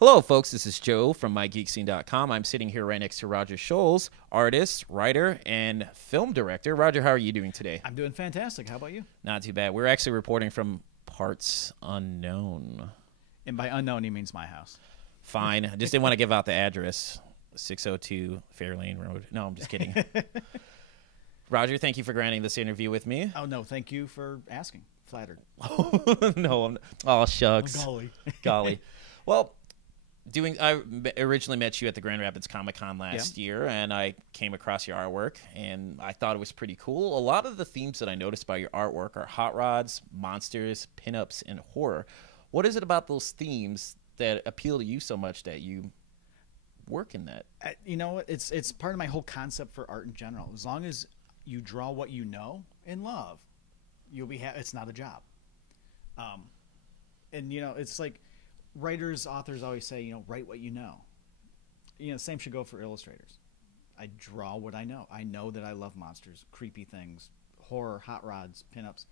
Hello, folks. This is Joe from MIGeekScene.com. I'm sitting here right next to Roger Scholz, artist, writer, and film director. Roger, how are you doing today? I'm doing fantastic. How about you? Not too bad. We're actually reporting from parts unknown. And by unknown, he means my house. Fine. I just didn't want to give out the address. 602 Fairlane Road. No, I'm just kidding. Roger, thank you for granting this interview with me. Oh, no. Thank you for asking. Flattered. No, I'm... Oh, shucks. Oh, golly. Golly. Well... I originally met you at the Grand Rapids Comic-Con last year, and I came across your artwork, and I thought it was pretty cool. A lot of the themes that I noticed by your artwork are hot rods, monsters, pinups, and horror. What is it about those themes that appeal to you so much that you work in that? You know what? It's part of my whole concept for art in general. As long as you draw what you know and love, you'll be happy. It's not a job. And, you know, it's like... Writers, authors always say, you know, write what you know. You know, same should go for illustrators. I draw what I know. I know that I love monsters, creepy things, horror, hot rods, pinups.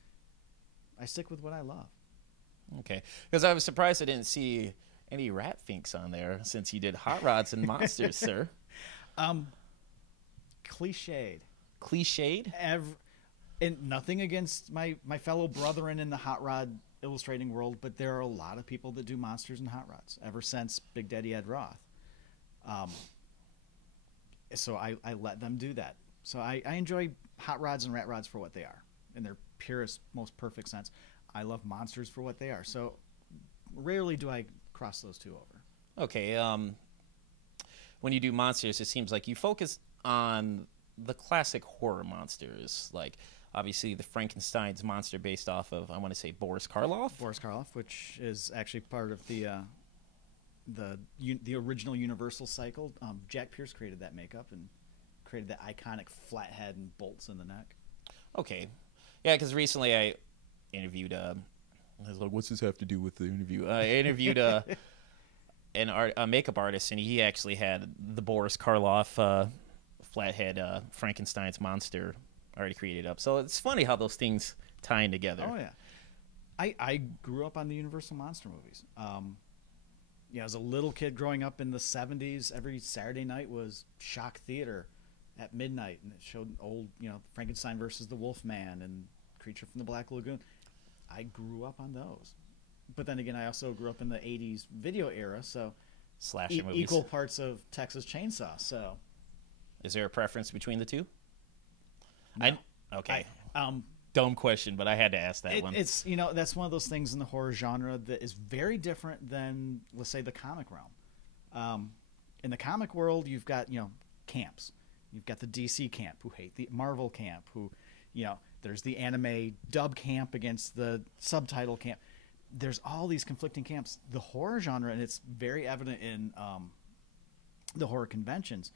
I stick with what I love. Okay. Because I was surprised I didn't see any rat finks on there since you did hot rods and monsters, sir. Cliched. Cliched? And nothing against my fellow brethren in the hot rod illustrating world, but there are a lot of people that do monsters and hot rods ever since Big Daddy Ed Roth. So I let them do that. So I enjoy hot rods and rat rods for what they are in their purest, most perfect sense. I love monsters for what they are. So rarely do I cross those two over. Okay. When you do monsters, it seems like you focus on the classic horror monsters, like obviously the Frankenstein's monster based off of, I want to say, Boris Karloff. Boris Karloff, which is actually part of the original Universal cycle. Jack Pierce created that makeup and created that iconic flat head and bolts in the neck. Okay. Yeah, because recently I interviewed, I was like, what's this have to do with the interview? I interviewed a makeup artist, and he actually had the Boris Karloff flathead Frankenstein's monster already created up. So it's funny how those things tie in together. Oh, yeah. I grew up on the Universal Monster movies. Yeah, as a little kid growing up in the 70s, every Saturday night was Shock Theater at midnight, and it showed old, you know, Frankenstein versus the Wolfman and Creature from the Black Lagoon. I grew up on those. But then again, I also grew up in the 80s video era, so slasher movies. Equal parts of Texas Chainsaw, so... Is there a preference between the two? No. Okay. Dumb question, but I had to ask that one. It's, you know, that's one of those things in the horror genre that is very different than, let's say, the comic realm. In the comic world, you've got, you know, camps. You've got the DC camp who hate the Marvel camp, who, you know, there's the anime dub camp against the subtitle camp. There's all these conflicting camps. The horror genre, and it's very evident in the horror conventions,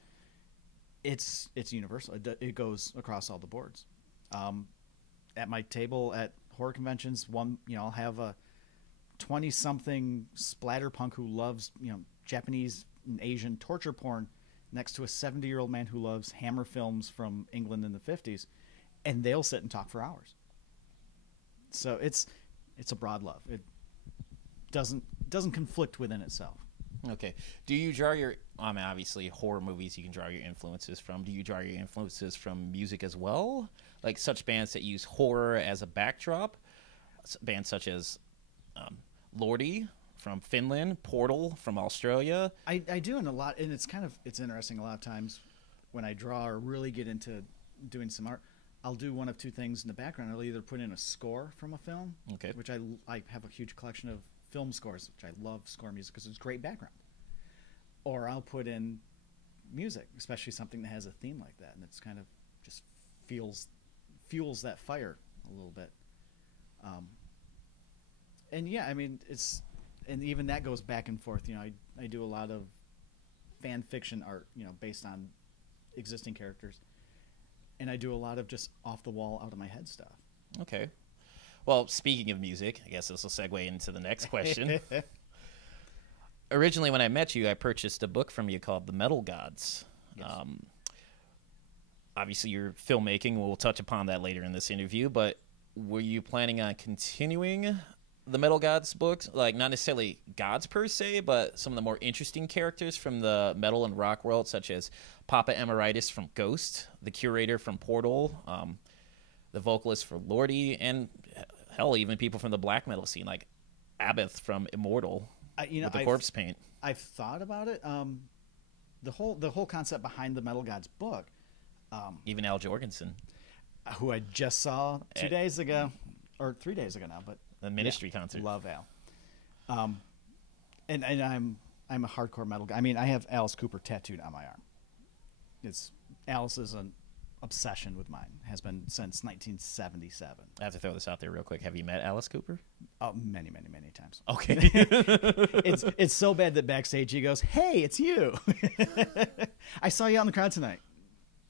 it's universal. It goes across all the boards. At my table at horror conventions, I'll have a 20-something splatterpunk who loves, you know, Japanese and Asian torture porn next to a 70-year-old man who loves Hammer films from England in the 50s, and they'll sit and talk for hours. So it's a broad love. It doesn't conflict within itself. Okay. Do you draw your, I mean, obviously horror movies you can draw your influences from. Do you draw your influences from music as well? Like such bands that use horror as a backdrop? Bands such as Lordi from Finland, Portal from Australia? I do, and it's interesting a lot of times when I draw or really get into doing some art, I'll do one of two things in the background. I'll either put in a score from a film, okay, which I have a huge collection of film scores, which I love score music because it's great background. Or I'll put in music, especially something that has a theme like that, and it's kind of just fuels that fire a little bit. And yeah, I mean, and even that goes back and forth. You know, I do a lot of fan fiction art, you know, based on existing characters, and I do a lot of just off the wall, out of my head stuff. Okay. Well, speaking of music, I guess this will segue into the next question. Originally, when I met you, I purchased a book from you called The Metal Gods. Yes. Obviously, you're filmmaking. We'll touch upon that later in this interview. But were you planning on continuing the Metal Gods books, like not necessarily gods per se, but some of the more interesting characters from the metal and rock world, such as Papa Emeritus from Ghost, the Curator from Portal, the vocalist for Lordi, and hell, even people from the black metal scene, like Abath from Immortal, with the corpse paint. I've thought about it. The whole concept behind the Metal Gods book. Even Al Jorgensen, who I just saw 2 days ago, or 3 days ago now, but the Ministry concert. Love Al. And I'm a hardcore metal guy. I mean, I have Alice Cooper tattooed on my arm. Alice is an obsession with mine. Has been since 1977. I have to throw this out there real quick. Have you met Alice Cooper? Many times. Okay. It's so bad that backstage he goes, "Hey, it's you. I saw you out in the crowd tonight."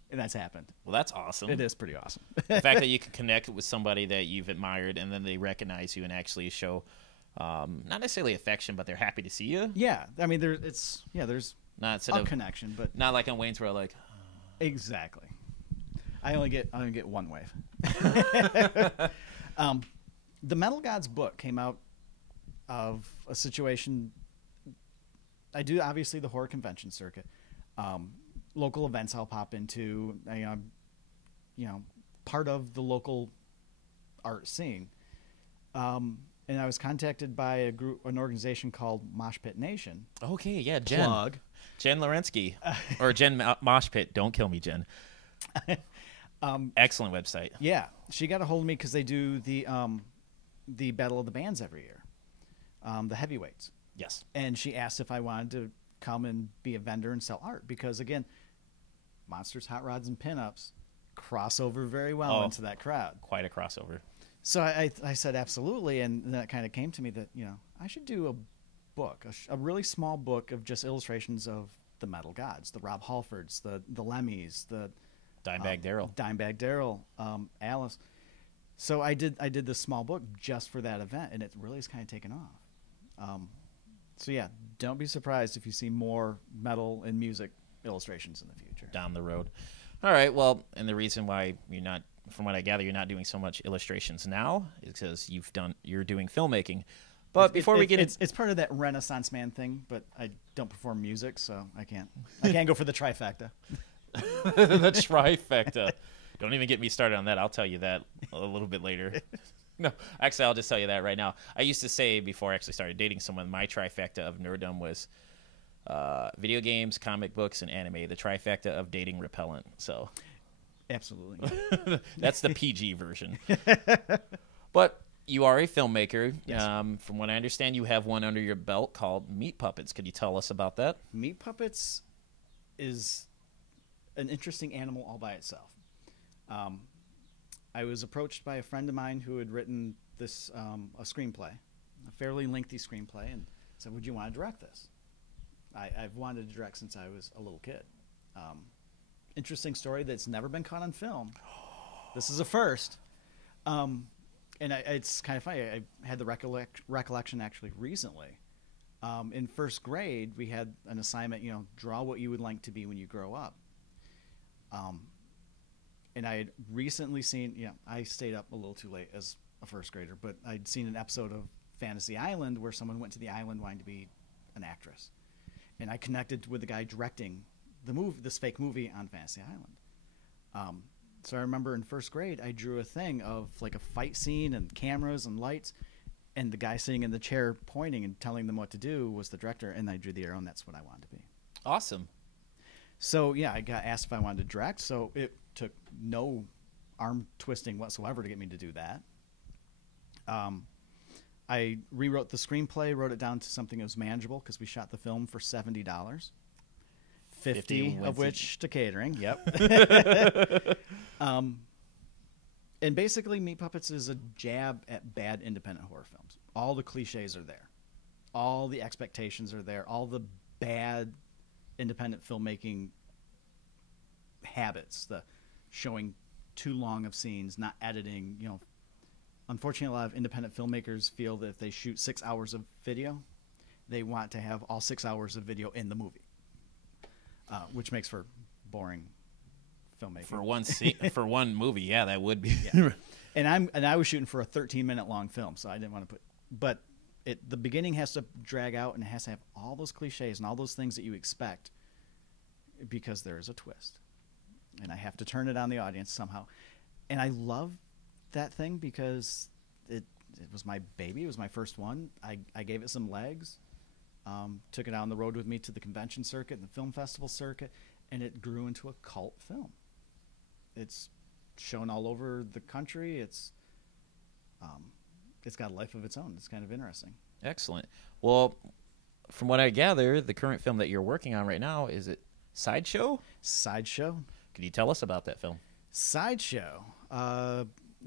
And that's happened. Well, that's awesome. It is pretty awesome. The fact that you can connect with somebody that you've admired and then they recognize you and actually show not necessarily affection, but they're happy to see you. Yeah. I mean, there's not a connection, but not like on Wayne's World, like exactly. I only get one wave. The Metal Gods book came out of a situation. I do obviously the horror convention circuit. Local events I'll pop into, part of the local art scene. And I was contacted by an organization called Mosh Pit Nation. Okay, yeah, Jen. Plug. Jen Lorensky. Or Jen Mosh Pit. Don't kill me, Jen. Excellent website. Yeah. She got a hold of me because they do the Battle of the Bands every year, the heavyweights. Yes. And she asked if I wanted to come and be a vendor and sell art because, again, monsters, hot rods, and pinups cross over very well into that crowd. Quite a crossover. So I said absolutely, and then it kind of came to me that I should do a book, a really small book of just illustrations of the Metal Gods, the Rob Halfords, the Lemmys, the Dimebag Darrell, Alice. So I did this small book just for that event, and it really has kind of taken off. So yeah, don't be surprised if you see more metal and music illustrations in the future. Down the road. All right, well, and the reason why you're not, from what I gather, you're not doing so much illustrations now is because you're doing filmmaking. But before we get it's part of that Renaissance man thing, but I don't perform music, so I can't go for the trifecta. The trifecta. Don't even get me started on that. I'll tell you that a little bit later. No, actually, I'll just tell you that right now. I used to say before I actually started dating someone, my trifecta of nerddom was video games, comic books, and anime. The trifecta of dating repellent. So, absolutely, that's the PG version. But you are a filmmaker. Yes. From what I understand, you have one under your belt called Meat Puppets. Could you tell us about that? Meat Puppets is an interesting animal all by itself. I was approached by a friend of mine who had written this a screenplay, a fairly lengthy screenplay, and said, "Would you want to direct this?" I've wanted to direct since I was a little kid. Interesting story that's never been caught on film. This is a first. And it's kind of funny. I had the recollection actually recently. In first grade, we had an assignment, draw what you would like to be when you grow up. And I had recently seen, I stayed up a little too late as a first grader, but I'd seen an episode of Fantasy Island where someone went to the island wanting to be an actress. And I connected with the guy directing this fake movie on Fantasy Island. So I remember in first grade, I drew a thing of like a fight scene and cameras and lights, and the guy sitting in the chair pointing and telling them what to do was the director, and I drew the arrow, and that's what I wanted to be. Awesome. So, yeah, I got asked if I wanted to direct, so it took no arm twisting whatsoever to get me to do that. I rewrote the screenplay, wrote it down to something that was manageable because we shot the film for $70. 50 of which to catering. Yep. And basically, Meat Puppets is a jab at bad independent horror films. All the cliches are there. All the expectations are there. All the bad independent filmmaking habits, the showing too long of scenes, not editing. Unfortunately, a lot of independent filmmakers feel that if they shoot 6 hours of video, they want to have all 6 hours of video in the movie. Which makes for boring filmmaking. For one movie, yeah, that would be. Yeah. And I was shooting for a 13-minute long film, so I didn't want to put but the beginning has to drag out, and it has to have all those cliches and all those things that you expect, because there is a twist, and I have to turn it on the audience somehow. And I love that thing because it was my baby. It was my first one. I gave it some legs, took it on the road with me to the convention circuit and the film festival circuit, and it grew into a cult film. It's shown all over the country. It's got a life of its own. It's kind of interesting. Excellent. Well, from what I gather, the current film that you're working on right now, is it Sideshow? Sideshow. Could you tell us about that film? Sideshow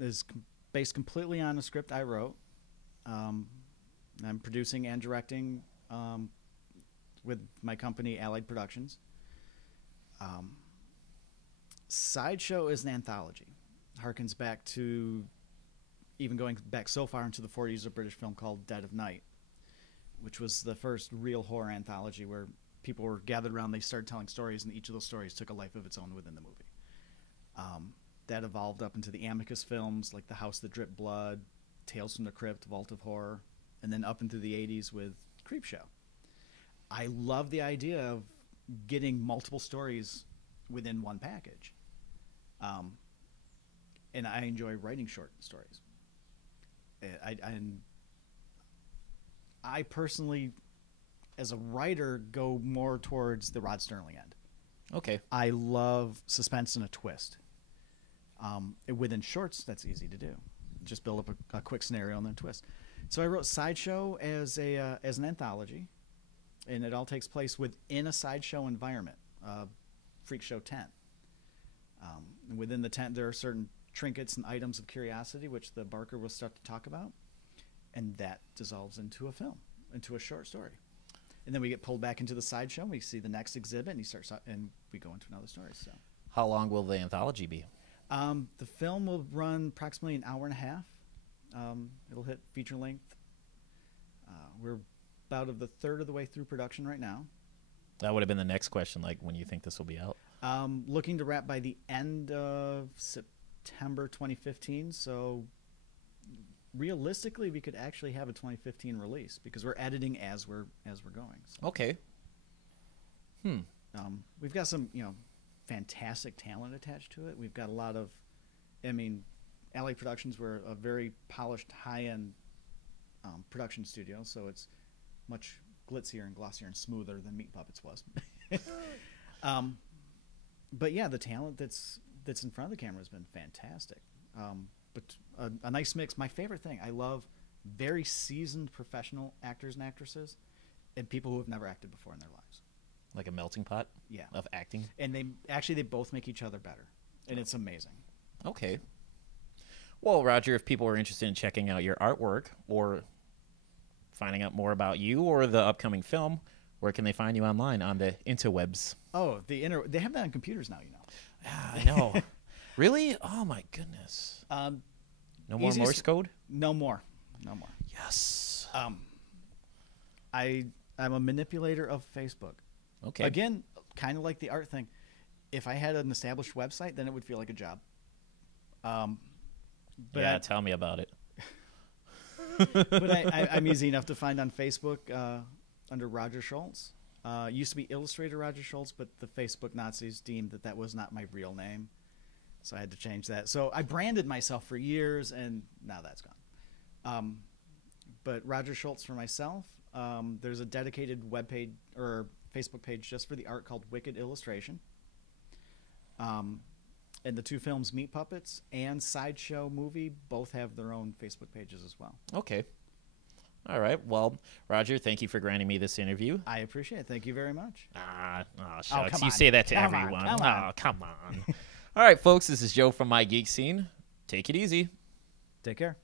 is based completely on a script I wrote. I'm producing and directing with my company, Allied Productions. Sideshow is an anthology. Harkens back to, even going back so far into the 40s, a British film called Dead of Night, which was the first real horror anthology where people were gathered around, they started telling stories, and each of those stories took a life of its own within the movie. That evolved up into the Amicus films, like The House That Dripped Blood, Tales from the Crypt, Vault of Horror, and then up into the 80s with Creepshow. I love the idea of getting multiple stories within one package. And I enjoy writing short stories. I personally, as a writer, go more towards the Rod Serling end. Okay. I love suspense and a twist. Within shorts, that's easy to do. Just build up a quick scenario and then twist. So I wrote Sideshow as an anthology, and it all takes place within a sideshow environment, Freak Show tent. And within the tent, there are certain trinkets and items of curiosity, which the Barker will start to talk about, and that dissolves into a film, into a short story. And then we get pulled back into the sideshow, and we see the next exhibit, and we go into another story. So, how long will the anthology be? The film will run approximately an hour and a half. It'll hit feature length. We're about of the third of the way through production right now. That would have been the next question, like when you think this will be out. Looking to wrap by the end of September 2015. So realistically, we could actually have a 2015 release because we're editing as we're going. So. Okay. We've got some fantastic talent attached to it. We've got a lot of, LA Productions, we're a very polished, high-end production studio, so it's much glitzier and glossier and smoother than Meat Puppets was. But yeah, the talent that's in front of the camera has been fantastic. But a nice mix. My favorite thing, I love very seasoned professional actors and actresses and people who have never acted before in their lives. Like a melting pot of acting? And they both make each other better, and it's amazing. Okay. Well, Roger, if people are interested in checking out your artwork or finding out more about you or the upcoming film, where can they find you online on the interwebs? Oh, they have that on computers now, Yeah, I know. Really? Oh, my goodness. No more Morse code? No more. Yes. I'm a manipulator of Facebook. Okay. Again, kind of like the art thing. If I had an established website, then it would feel like a job. But tell me about it. But I'm easy enough to find on Facebook under Roger Scholz. Used to be Illustrator Roger Scholz, but the Facebook Nazis deemed that was not my real name, so I had to change that. So I branded myself for years, and now that's gone. But Roger Scholz for myself. There's a dedicated webpage or Facebook page just for the art called Wicked Illustration. And the two films, Meat Puppets and Sideshow Movie, both have their own Facebook pages as well. Okay. All right. Well, Roger, thank you for granting me this interview. I appreciate it. Thank you very much. Shucks. You say that to everyone. Come on. All right, folks. This is Joe from MIGeekScene. Take it easy. Take care.